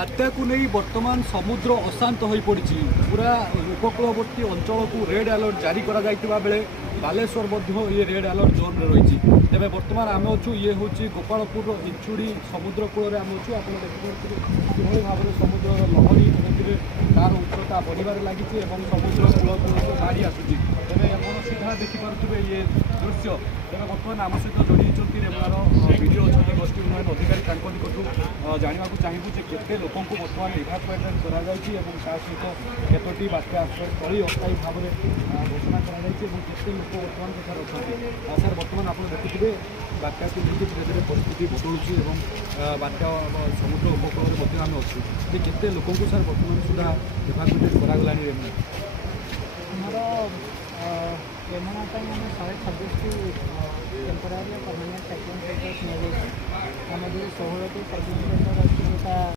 बात्या को नहीं बर्तमान समुद्र अशांत हो पड़ी पूरा उपकूलवर्ती अंचल को रेड अलर्ट जारी करा जाइतिबा बेले बालेश्वर ये रेड अलर्ट जोन में रही तेज बर्तमान आम अच्छु ये हूँ गोपालपुर इंचुड़ी समुद्र कूल आम अच्छु आप देखिए भाव में समुद्र लहरी धीरे तार उच्चता बढ़ार लगी समुद्र कूल मारी आसूँ तेज आप सीधा देखिपे ये दृश्य तेज बर्तमान आम सहित जोड़ी रेमुआर वीडियो अच्छा गोष्ठी उन्नयन अधिकारी जानवा चाहबू केते लोक बर्तमान इभाकुएट सहित केतोटी बात्या आश्रयस्थली अस्थायी भाव में घोषणा करते लोक बर्तमान कथार अच्छा सर बर्तमान आप देखुए बात्या को लेकिन धीरे धीरे परिस्थिति बदलुची बात्या समुद्र उपकूल आम अच्छे केते लोक सर बर्तमान सुधा इभाकुएट करागलानी रेमुना आम 126 टेम्पोरारी परमानेंट साइक्लोन सेंटर्स निया 16 टी सब डिविजन अच्छी जोटा